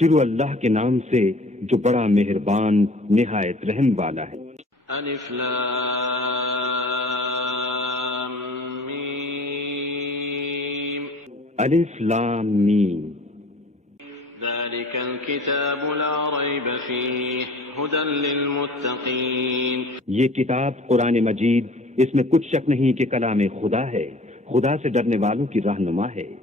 شروع اللہ کے نام سے جو بڑا مہربان نہایت رحم والا ہے۔ الف لام میم الف لام میم ذلك الكتاب لا ريب فيه هدى للمتقين۔ یہ کتاب قرآن مجید، اس میں کچھ شک نہیں کہ کلام خدا ہے، خدا سے ڈرنے والوں کی رہنما ہے۔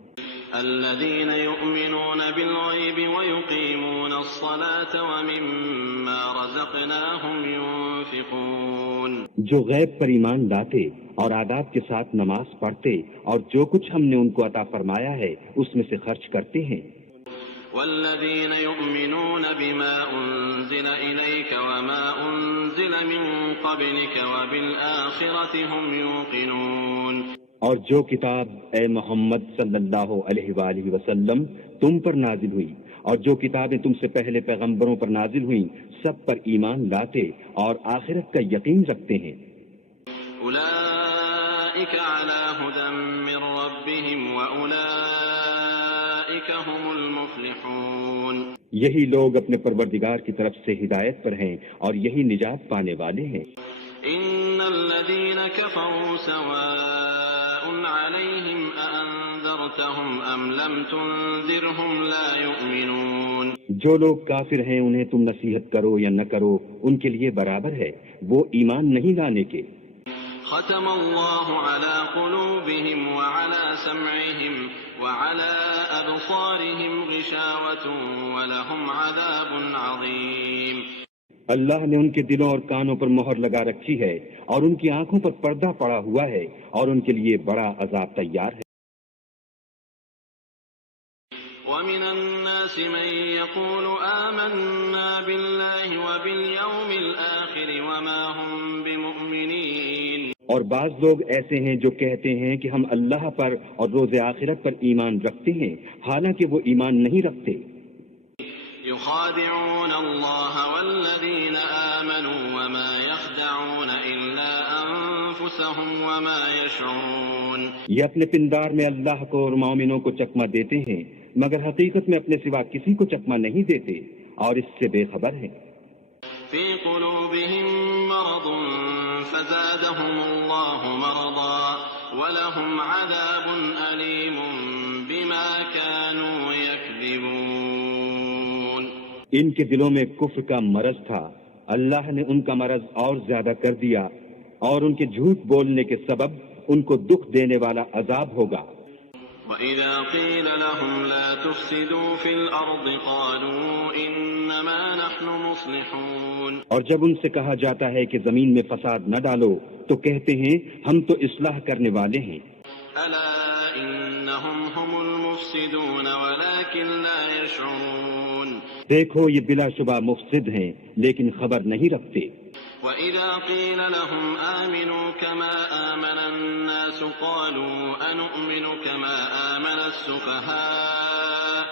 الذين يؤمنون بالغيب ويقيمون الصلاة ومما رزقناهم ينفقون۔ جو غیب پر ایمان لاتے اور آداب کے ساتھ نماز پڑھتے اور جو کچھ ہم نے ان کو عطا فرمایا ہے اس میں سے خرچ کرتے ہیں۔ والذين يؤمنون بما أنزل إليك وما أنزل من قبلك وبالآخرة هم يوقنون۔ اور جو کتاب اے محمد صلی اللہ علیہ وآلہ وسلم تم پر نازل ہوئی اور جو کتابیں تم سے پہلے پیغمبروں پر نازل ہوئیں سب پر ایمان لاتے اور آخرت کا یقین رکھتے ہیں۔ أولئك على هدى من ربهم وأولئك هم المفلحون۔ یہی لوگ اپنے پروردگار کی طرف سے ہدایت پر ہیں اور یہی نجات پانے والے ہیں۔ إن الذين كفروا سواء عليهم أأنذرتهم أم لم تنذرهم لا يؤمنون۔ جو لوگ کافر ہیں انہیں تم نصیحت کرو یا نہ کرو ان کے لیے برابر ہے، وہ ایمان نہیں لانے کے۔ ختم الله على قلوبهم وعلى سمعهم وعلى أبصارهم غشاوة ولهم عذاب عظيم۔ اللہ نے ان کے دلوں اور کانوں پر مہر لگا رکھی ہے اور ان کی آنکھوں پر پردہ پڑا ہوا ہے اور ان کے لیے بڑا عذاب تیار ہے۔ ومن الناس من يقول آمنا بالله وباليوم الآخر وما هم بمؤمنين۔ اور بعض لوگ ایسے ہیں جو کہتے ہیں کہ ہم اللہ پر اور روز آخرت پر ایمان رکھتے ہیں حالانکہ وہ ایمان نہیں رکھتے۔ يخادعون الله والذين آمنوا وما يخدعون إلا أنفسهم وما يشعرون۔ یہ اپنے پندار میں اللہ کو اور مومنوں کو چکمہ دیتے ہیں مگر حقیقت میں اپنے سوا کسی کو چکمہ نہیں دیتے اور اس سے بے خبر ہیں۔ في قلوبهم مرض فزادهم الله مرضا ولهم عذاب أليم بما كانوا يكذبون۔ ان کے دلوں میں کفر کا مرض تھا، اللہ نے ان کا مرض اور زیادہ کر دیا اور ان کے جھوٹ بولنے کے سبب ان کو دکھ دینے والا عذاب ہوگا۔ وَإِذَا قِيلَ لَهُمْ لَا تُفْسِدُوا فِي الْأَرْضِ قَالُوا إِنَّمَا نَحْنُ مُصْلِحُونَ۔ اور جب ان سے کہا جاتا ہے کہ زمین میں فساد نہ ڈالو تو کہتے ہیں ہم تو اصلاح کرنے والے ہیں۔ أَلَا إِنَّهُمْ هُمُ الْمُفْسِدُونَ وَلَكِنْ لَا يَشْعُرُونَ۔ دیکھو یہ بلا شبہ مفسد ہیں لیکن خبر نہیں رکھتے۔ وَإِذَا قِيلَ لَهُمْ آمِنُوا كَمَا آمَنَ النَّاسُ قَالُوا أَنُؤْمِنُ كَمَا آمَنَ السُّفَهَاءُ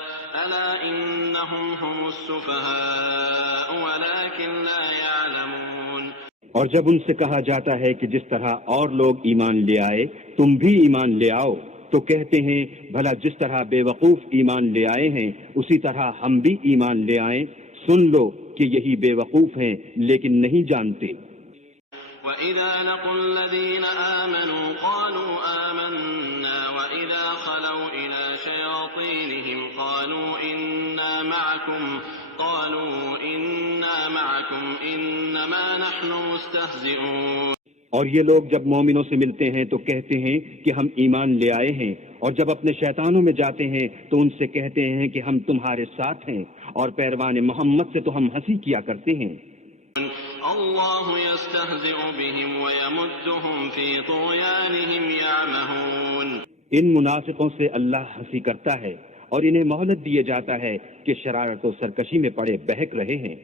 أَلَا إِنَّهُمْ هُمُ السُّفَهَاءُ وَلَكِنْ لَا يَعْلَمُونَ۔ اور جب ان سے کہا جاتا ہے کہ جس طرح اور لوگ ایمان لے آئے تم بھی ایمان لے آؤ تو کہتے ہیں بھلا جس طرح بے وقوف ایمان لے آئے ہیں اسی طرح ہم بھی ایمان لے آئیں، سن لو کہ یہی بے وقوف ہیں لیکن نہیں جانتے۔ وَإِذَا لَقُوا الَّذِينَ آمَنُوا قَالُوا آمَنَّا وَإِذَا خَلَوْا إِلَى شَيَاطِينِهِمْ قَالُوا إِنَّا مَعَكُمْ إِنَّمَا نَحْنُ مُسْتَهْزِئُونَ۔ اور یہ لوگ جب مومنوں سے ملتے ہیں تو کہتے ہیں کہ ہم ایمان لے آئے ہیں اور جب اپنے شیطانوں میں جاتے ہیں تو ان سے کہتے ہیں کہ ہم تمہارے ساتھ ہیں اور پیروان محمد سے تو ہم ہنسی کیا کرتے ہیں۔ اللہ یستہزئ بہم ویمدہم فی طغیانہم یعمہون۔ ان منافقوں سے اللہ ہنسی کرتا ہے اور انہیں مہلت دیے جاتا ہے کہ شرارت و سرکشی میں پڑے بہک رہے ہیں۔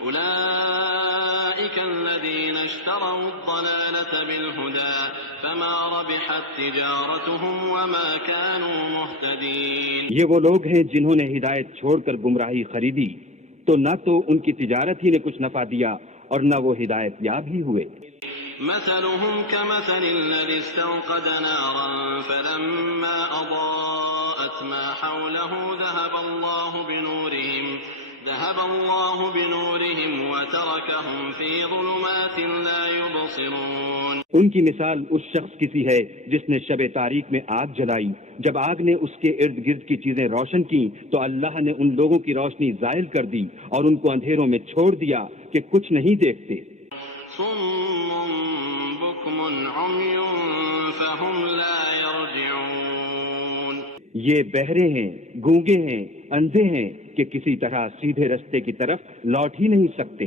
اولئک الذین اشتروا الضلالة بالہدى فما ربحت تجارتهم وما كانوا مہتدین۔ یہ وہ لوگ ہیں جنہوں نے ہدایت چھوڑ کر گمراہی خریدی تو نہ تو ان کی تجارت ہی نے کچھ نفع دیا اور نہ وہ ہدایت یاب ہی ہوئے۔ مثلهم كمثل الذي استوقد نارا فلما أضاءت ما حوله ذهب الله بنورهم وتركهم في ظلمات لا يبصرون. ان کی مثال اس شخص کی سی ہے جس نے شب تاریک میں آگ جلائی، جب آگ نے اس کے ارد گرد کی چیزیں روشن کی تو اللہ نے ان لوگوں کی روشنی زائل کر دی اور ان کو اندھیروں میں چھوڑ دیا کہ کچھ نہیں دیکھتے. صم بكم عمي فهم لا يرجعون. یہ بہرے ہیں، گونگے ہیں، اندھے ہیں کہ کسی طرح سیدھے رستے کی طرف لوٹ ہی نہیں سکتے.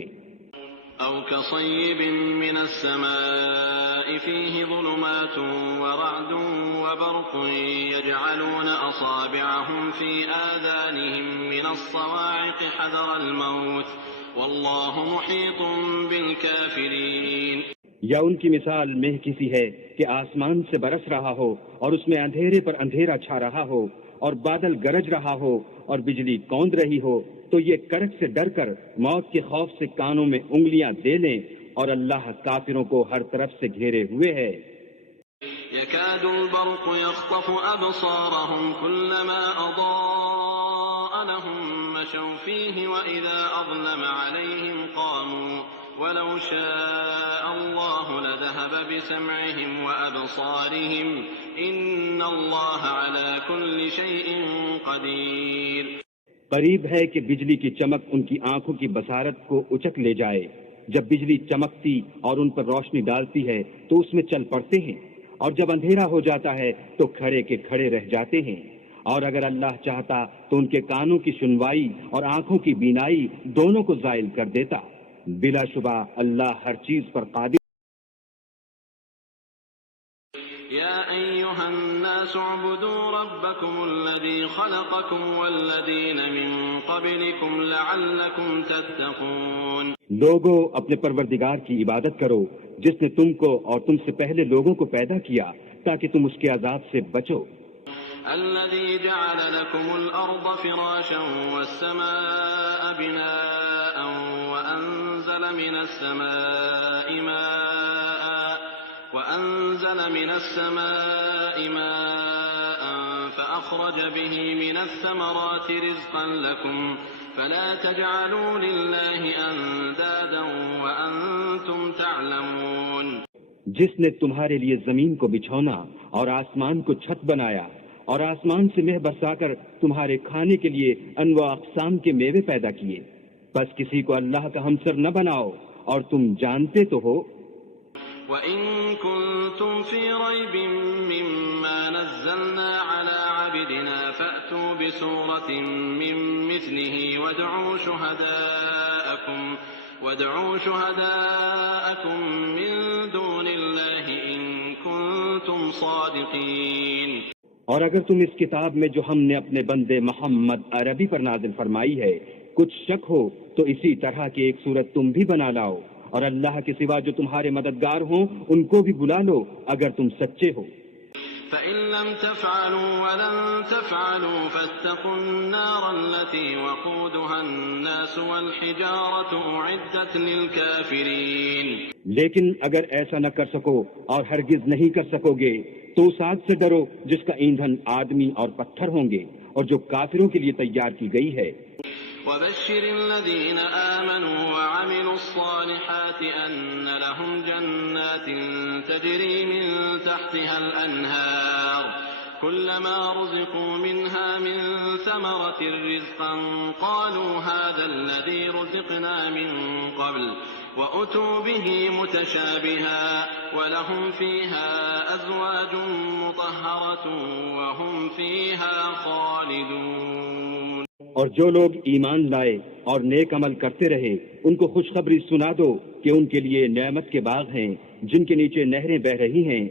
أو كصيب من السماء فيه ظلمات ورعد وبرق يجعلون أصابعهم في آذانهم من الصواعق حذر الموت والله محيط بالكافرين. یا ان کی مثال مہ کی سی ہے کہ آسمان سے برس رہا ہو اور اس میں اندھیرے پر اندھیرا چھا رہا ہو اور بادل گرج رہا ہو اور بجلی کوند رہی ہو تو یہ کرک سے ڈر کر موت کے خوف سے کانوں میں انگلیاں دے لیں، اور اللہ کافروں کو ہر طرف سے گھیرے ہوئے ہے. يكاد البرق يخطف أبصارهم كلما أضاء لهم مشوا فيه وإذا أظلم عليهم قاموا ولو شاء الله لذهب بسمعهم وأبصارهم إن الله على كل شيء قدير. قریب ہے کہ بجلی کی چمک ان کی آنکھوں کی بصارت کو اچک لے جائے. جب بجلی چمکتی اور ان پر روشنی ڈالتی ہے تو اس میں چل پڑتے ہیں، اور جب اندھیرا ہو جاتا ہے تو کھڑے کے کھڑے رہ جاتے ہیں. اور اگر اللہ چاہتا تو ان کے کانوں کی سنوائی اور آنکھوں کی بینائی دونوں کو زائل کر دیتا. بلا شبہ اللہ ہر چیز پر قادر. يا أيها الناس اعبدوا ربكم الذي خلقكم والذين من قبلكم لعلكم تتقون. لوگو اپنے پروردگار کی عبادت کرو جس نے تم کو اور تم سے پہلے لوگوں کو پیدا کیا تاکہ تم اس کے عذاب سے بچو. الذي جعل لكم الأرض فراشا والسماء بناء وأنزل من السماء ماء فأخرج به من الثمرات رزقا لكم فلا تجعلوا لله أندادا وأنتم تعلمون. جس نے تمہارے لیے زمین کو بچھونا اور آسمان کو چھت بنایا اور آسمان سے مہ برسا کر تمہارے کھانے کے لیے انواع اقسام کے میوے پیدا کیے، بس کسی کو اللہ کا ہمسر نہ بناؤ اور تم جانتے تو ہو. وَإِن كُنتُمْ فِي رَيْبٍ مِّمَّا نَزَّلْنَا عَلَىٰ عَبْدِنَا فَأْتُوا بِسُورَةٍ مِّن مِّثْلِهِ وَادْعُوا شُهَدَاءَكُم مِّن دُونِ اللَّهِ إِن كُنتُمْ صَادِقِينَ. اور اگر تم اس کتاب میں جو ہم نے اپنے بندے محمد عربی پر نازل فرمائی ہے کچھ شک ہو تو اسی طرح کی ایک صورت تم بھی بنا لاؤ، اور اللہ کے سوا جو تمہارے مددگار ہوں ان کو بھی بلا لو اگر تم سچے ہو. فَإِن لَّمْ تَفْعَلُوا وَلَن تَفْعَلُوا فَاتَّقُوا النَّارَ الَّتِي وَقُودُهَا النَّاسُ وَالْحِجَارَةُ أُعِدَّتْ لِلْكَافِرِينَ. لیکن اگر ایسا نہ کر سکو اور ہرگز نہیں کر سکو گے تو اس آگ سے ڈرو جس کا ایندھن آدمی اور پتھر ہوں گے اور جو کافروں کے لیے تیار کی گئی ہے. وَبَشِّرِ الَّذِينَ آمَنُوا وَعَمِلُوا الصَّالِحَاتِ أَنَّ لَهُمْ جَنَّاتٍ تَجْرِي مِن تَحْتِهَا الْأَنْهَارُ كُلَّمَا رُزِقُوا مِنْهَا مِن ثَمَرَةٍ رِّزْقًا قَالُوا هَٰذَا الَّذِي رُزِقْنَا مِن قَبْلُ وَأُتُوا بِهِ مُتَشَابِهًا وَلَهُمْ فِيهَا أَزْوَاجٌ مُّطَهَّرَةٌ وَهُمْ فِيهَا خَالِدُونَ. اور جو لوگ ایمان لائے اور نیک عمل کرتے رہے ان کو خوشخبری سنا دو کہ ان کے لیے نعمت کے باغ ہیں جن کے نیچے نہریں بہ رہی ہیں.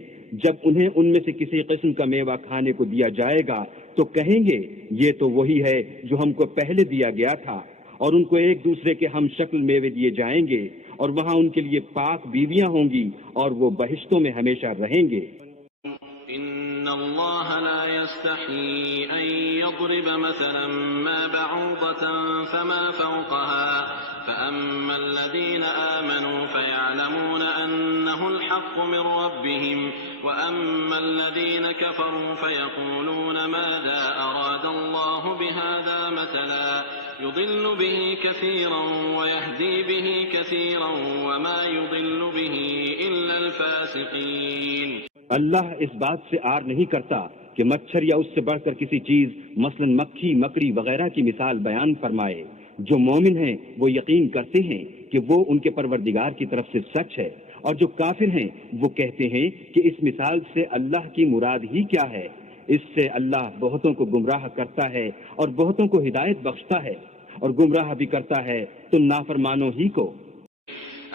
جب انہیں ان میں سے کسی قسم کا میوہ کھانے کو دیا جائے گا تو کہیں گے یہ تو وہی ہے جو ہم کو پہلے دیا گیا تھا، اور ان کو ایک دوسرے کے ہم شکل میوے دیے جائیں گے اور وہاں ان کے لیے پاک بیویاں ہوں گی اور وہ بہشتوں میں ہمیشہ رہیں گے. إن الله لا يستحيي أن يضرب مثلا ما بعوضة فما فوقها فأما الذين آمنوا فيعلمون أنه الحق من ربهم وأما الذين كفروا فيقولون ماذا أراد الله بهذا مثلا يضل به كثيرا ويهدي به كثيرا وما يضل به إلا الفاسقين. اللہ اس بات سے آر نہیں کرتا کہ مچھر یا اس سے بڑھ کر کسی چیز مثلا مکھی مکڑی وغیرہ کی مثال بیان فرمائے. جو مومن ہیں وہ یقین کرتے ہیں کہ وہ ان کے پروردگار کی طرف سے سچ ہے، اور جو کافر ہیں وہ کہتے ہیں کہ اس مثال سے اللہ کی مراد ہی کیا ہے. اس سے اللہ بہتوں کو گمراہ کرتا ہے اور بہتوں کو ہدایت بخشتا ہے، اور گمراہ بھی کرتا ہے تم نافرمانوں ہی کو.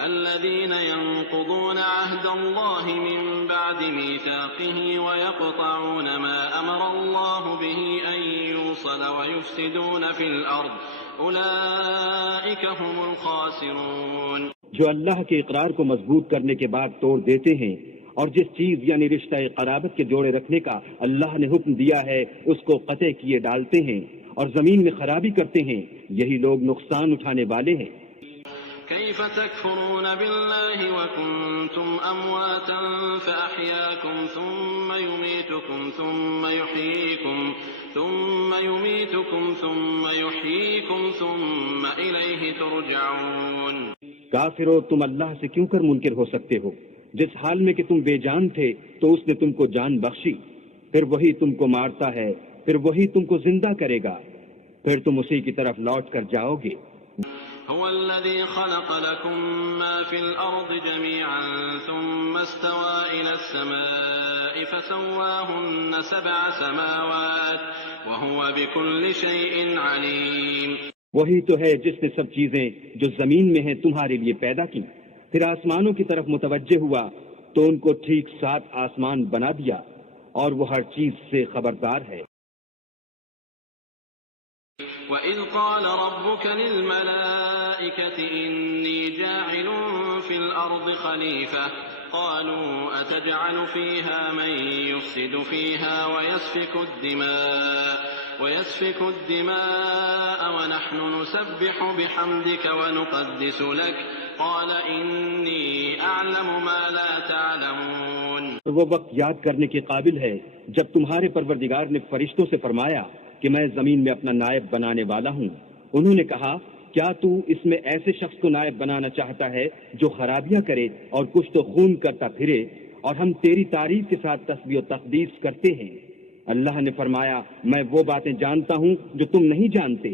الذين ينقضون عهد الله من بعد ميثاقه ويقطعون ما أمر الله به أن يوصل ويفسدون في الأرض أولئك هم الخاسرون. جو اللہ کے اقرار کو مضبوط کرنے کے بعد توڑ دیتے ہیں اور جس چیز یعنی رشتہ قرابت کے جوڑے رکھنے کا اللہ نے حکم دیا ہے اس کو قطع کیے ڈالتے ہیں اور زمین میں خرابی کرتے ہیں، یہی لوگ نقصان اٹھانے والے ہیں. كيف تكفرون بالله وكنتم أمواتا فأحياكم ثم يميتكم ثم يحييكم ثم يحييكم ثم إليه ترجعون. کافرو، تم اللہ سے کیوں کر منکر ہو سکتے ہو؟ جس حال میں کہ تم بے جان تھے تو اس نے تم کو جان بخشی، پھر وہی تم کو مارتا ہے، پھر وہی تم کو زندہ کرے گا، پھر تم اسی کی طرف لوٹ کر جاؤ گے. هو الذي خلق لكم ما في الأرض جميعا ثم استوى إلى السماء فسواهن 7 سماوات وهو بكل شيء عليم. وہی تو ہے جس نے سب چیزیں جو زمین میں ہیں تمہارے لیے پیدا کی، پھر آسمانوں کی طرف متوجہ ہوا تو ان کو ٹھیک 7 آسمان بنا دیا، اور وہ ہر چیز سے خبردار ہے. وَإِذْ قَالَ رَبُّكَ لِلْمَلَائِكَةِ إِنِّي جَاعِلٌ فِي الْأَرْضِ خَلِيفَةً قَالُوا أَتَجْعَلُ فِيهَا مَن يُفْسِدُ فِيهَا وَيَسْفِكُ الدِّمَاءَ وَنَحْنُ نُسَبِّحُ بِحَمْدِكَ وَنُقَدِّسُ لَكَ قَالَ إِنِّي أَعْلَمُ مَا لَا تَعْلَمُونَ. وہ وقت یاد کرنے کے قابل ہے جب تمہارے پروردگار نے فرشتوں سے فرمایا کہ میں زمین میں اپنا نائب بنانے والا ہوں. انہوں نے کہا کیا تو اس میں ایسے شخص کو نائب بنانا چاہتا ہے جو خرابیاں کرے اور کچھ تو خون کرتا پھرے، اور ہم تیری تعریف کے ساتھ تسبیح و تقدیس کرتے ہیں. اللہ نے فرمایا میں وہ باتیں جانتا ہوں جو تم نہیں جانتے.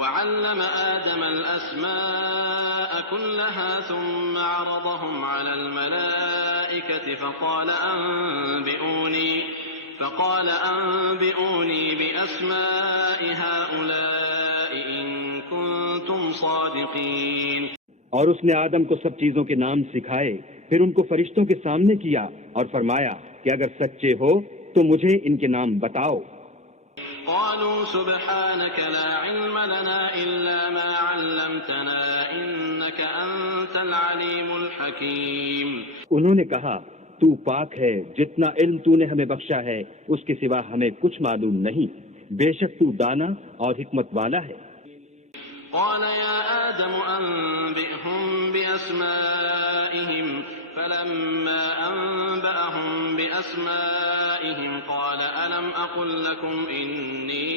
وعلم آدم الأسماء كلها ثم عرضهم على الملائكة فقال أنبئوني بأسماء هؤلاء إن كنتم صادقين. اور اس نے آدم کو سب چیزوں کے نام سکھائے، پھر ان کو فرشتوں کے سامنے کیا اور فرمایا کہ اگر سچے ہو تو مجھے ان کے نام بتاؤ. قالوا سبحانك لا علم لنا إلا ما علمتنا إنك أنت العليم الحكيم. انہوں نے کہا تو پاک ہے، جتنا علم تو نے ہمیں بخشا ہے اس کے سوا ہمیں کچھ معلوم نہیں، بے شک تو دانا اور حکمت والا ہے. قال يا آدم أنبئهم بأسمائهم فلما أنبأهم بأسمائهم قال ألم أقل لكم إني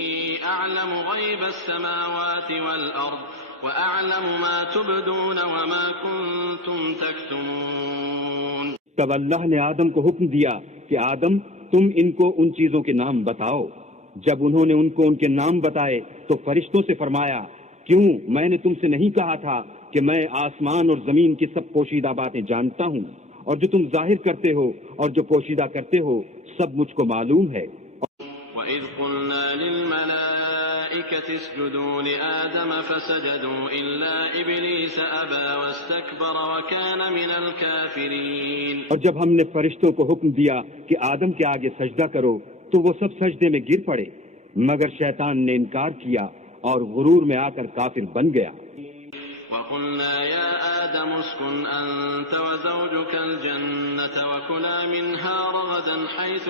أعلم غيب السماوات والأرض وأعلم ما تبدون وما كنتم تكتمون. تب اللہ نے آدم کو حکم دیا کہ آدم تم ان کو ان چیزوں کے نام بتاؤ. جب انہوں نے ان کو ان کے نام بتائے تو فرشتوں سے فرمایا کیوں میں نے تم سے نہیں کہا تھا کہ میں آسمان اور زمین کی سب پوشیدہ باتیں جانتا ہوں، اور جو تم ظاہر کرتے ہو اور جو پوشیدہ کرتے ہو سب مجھ کو معلوم ہے. وَإِذْ قُلْنَا لِلْمَلَائِكَةِ اسْجُدُوا لِآدَمَ فَسَجَدُوا إِلَّا إِبْلِيسَ أَبَى وَاسْتَكْبَرَ وَكَانَ مِنَ الْكَافِرِينَ. اور جب ہم نے فرشتوں کو حکم دیا کہ آدم کے آگے سجدہ کرو تو وہ سب سجدے میں گر پڑے، مگر شیطان نے انکار کیا اور غرور میں آ کر کافر بن گیا. وقلنا يا آدم اسكن أنت وزوجك الجنة وكلا منها رغدا حيث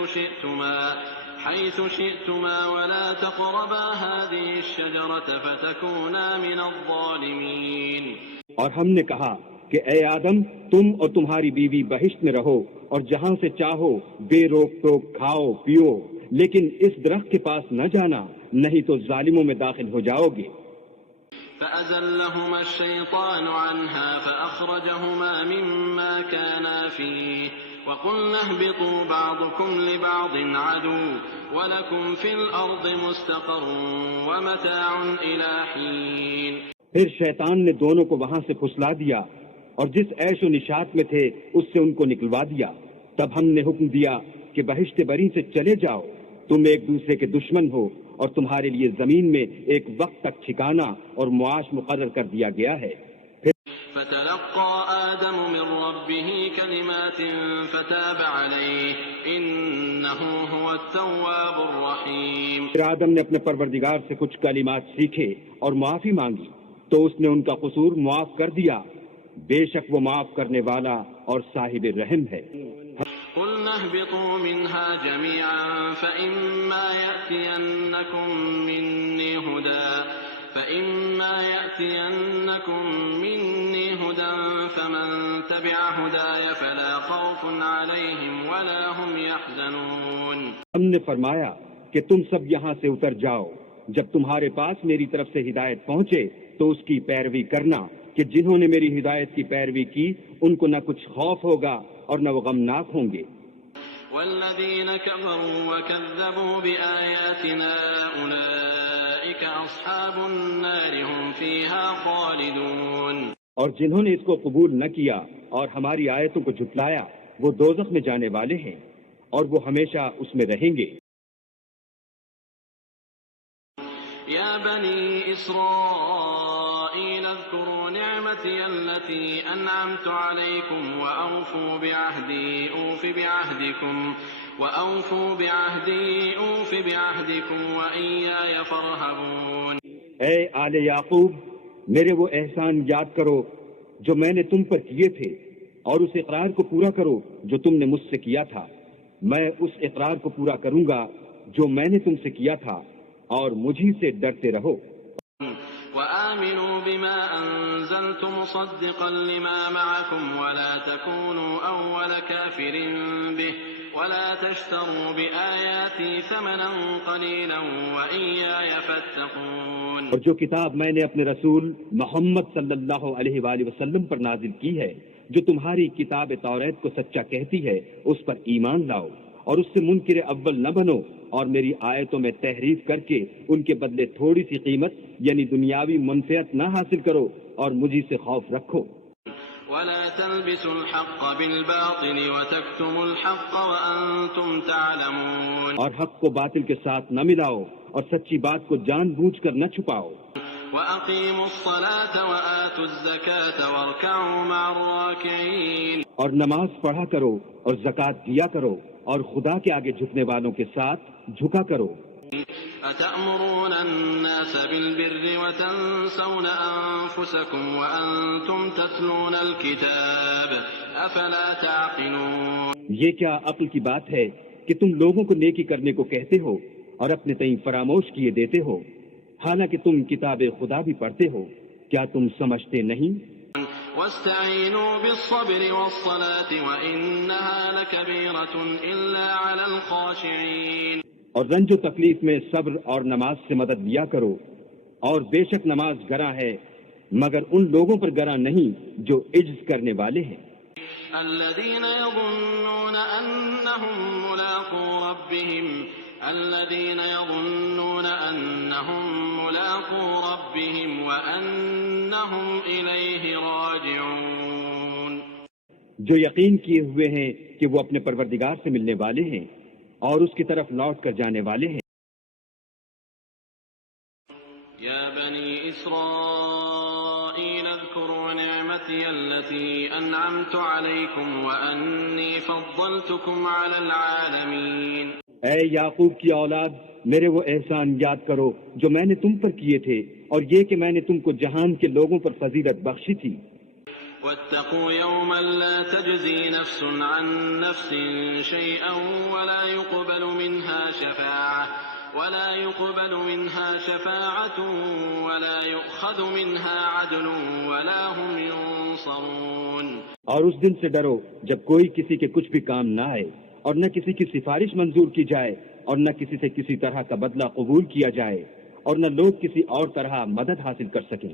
شئتما ولا تقربا هذه الشجرة فتكونا من الظالمين. اور ہم نے کہا کہ اے آدم تم اور تمہاری بیوی بہشت میں رہو اور جہاں سے چاہو بے روک ٹوک کھاؤ پیو، لیکن اس درخت کے پاس نہ جانا، نہیں تو ظالموں میں داخل ہو جاؤ گے۔ فأزلهما الشيطان عنها فأخرجهما مما كانا فيه وقلنا اهبطوا بعضكم لبعض عدو ولكم في الأرض مستقر ومتاع إلى حين. پھر شیطان نے دونوں کو وہاں سے پھسلا دیا اور جس عیش و نشاط میں تھے اس سے ان کو نکلوا دیا۔ تب ہم نے حکم دیا کہ بہشت بری سے چلے جاؤ، تم ایک دوسرے کے دشمن ہو اور تمہارے لیے زمین میں ایک وقت تک ٹھکانہ اور معاش مقرر کر دیا گیا ہے۔ فتلقى آدم من ربه كلمات فتاب عليه إنه هو التواب الرحيم. پھر آدم نے اپنے پروردگار سے کچھ کلمات سیکھے اور معافی مانگی تو اس نے ان کا قصور معاف کر دیا، بے شک وہ معاف کرنے والا اور صاحب رحم ہے۔ قلنا اهبطوا منها جميعا فإما يأتينكم مني هدى فمن تبع هداي فلا خوف عليهم ولا هم يحزنون. ہم نے فرمایا کہ تم سب یہاں سے اتر جاؤ، جب تمہارے پاس میری طرف سے ہدایت پہنچے تو اس کی پیروی کرنا کہ جنہوں نے میری ہدایت کی پیروی کی ان کو نہ کچھ خوف ہوگا اور نہ وہ غمناک ہوں گے۔ والذين كفروا وكذبوا بآياتنا أولئك أصحاب النار هم فيها خالدون. اور جنہوں نے اس کو قبول نہ کیا اور ہماری آیتوں کو جھٹلایا وہ دوزخ میں جانے والے ہیں اور وہ ہمیشہ اس میں رہیں گے۔ يا بني إسرائيل اذكروا نعمتي التي أنعمت عليكم وأوفوا بعهدي أوف بعهدكم وإياي فارهبون. اے آل یعقوب، میرے وہ احسان یاد کرو جو میں نے تم پر کیے تھے اور اس اقرار کو پورا کرو جو تم نے مجھ سے کیا تھا۔ میں اس اقرار کو پورا کروں گا جو میں نے تم سے کیا تھا اور مجھی سے ڈرتے رہو۔ وآمنوا بما أنزلت مصدقا لما معكم ولا تكونوا أول كافر به ولا تشتروا بآياتي ثمنا قليلا وإياي فاتقون. اور جو کتاب میں نے اپنے رسول محمد صلی اللہ علیہ وآلہ وسلم پر نازل کی ہے، جو تمہاری کتاب توریت کو سچا کہتی ہے، اس پر ایمان لاؤ اور اس سے منکر اول نہ بنو اور میری آیتوں میں تحریف کر کے ان کے بدلے تھوڑی سی قیمت یعنی دنیاوی منفعت نہ حاصل کرو اور مجھی سے خوف رکھو۔ ولا تلبسوا الحق بالباطل وتكتموا الحق وأنتم تعلمون. اور حق کو باطل کے ساتھ نہ ملاؤ اور سچی بات کو جان بوجھ کر نہ چھپاؤ۔ وأقيموا الصلاة وآتوا الزكاة واركعوا مع الراكعين. اور نماز پڑھا کرو اور زکوٰۃ دیا کرو اور خدا کے آگے جھکنے والوں کے ساتھ جھکا کرو۔ أتأمرون الناس بالبر وتنسون أنفسكم وأنتم تتلون الكتاب أفلا تعقلون. یہ کیا عقل کی بات ہے کہ تم لوگوں کو نیکی کرنے کو کہتے ہو اور اپنے تئیں فراموش کیے دیتے ہو، حالانکہ تم کتاب خدا بھی پڑھتے ہو، کیا تم سمجھتے نہیں؟ واستعینوا بالصبر والصلاة وإنها لكبيرة إلا على الخاشعين. اور رنج و تکلیف میں صبر اور نماز سے مدد لیا کرو، اور بے شک نماز گراں ہے مگر ان لوگوں پر گراں نہیں جو عجز کرنے والے ہیں۔ الذين يظنون أنهم ملاقو ربهم وأنهم إليه راجعون. جو یقین کیے ہوئے ہیں کہ وہ اپنے پروردگار سے ملنے والے ہیں اور اس کی طرف لوٹ کر جانے والے ہیں۔ یا بنی اسرائیل اذکروا نعمتی التي انعمت علیکم وانی فضلتکم علی العالمین. اے یعقوب کی اولاد، میرے وہ احسان یاد کرو جو میں نے تم پر کیے تھے، اور یہ کہ میں نے تم کو جہان کے لوگوں پر فضیلت بخشی تھی۔ واتقوا يوما لا تجزي نفس عن نفس شيئا ولا يقبل منها شفاعة ولا يؤخذ منها عدل ولا هم ينصرون۔ اور اس دن سے ڈرو جب کوئی کسی کے کچھ بھی کام نہ آئے، اور نہ کسی کی سفارش منظور کی جائے، اور نہ کسی سے کسی طرح کا بدلہ قبول کیا جائے، اور نہ لوگ کسی اور طرح مدد حاصل کر سکیں۔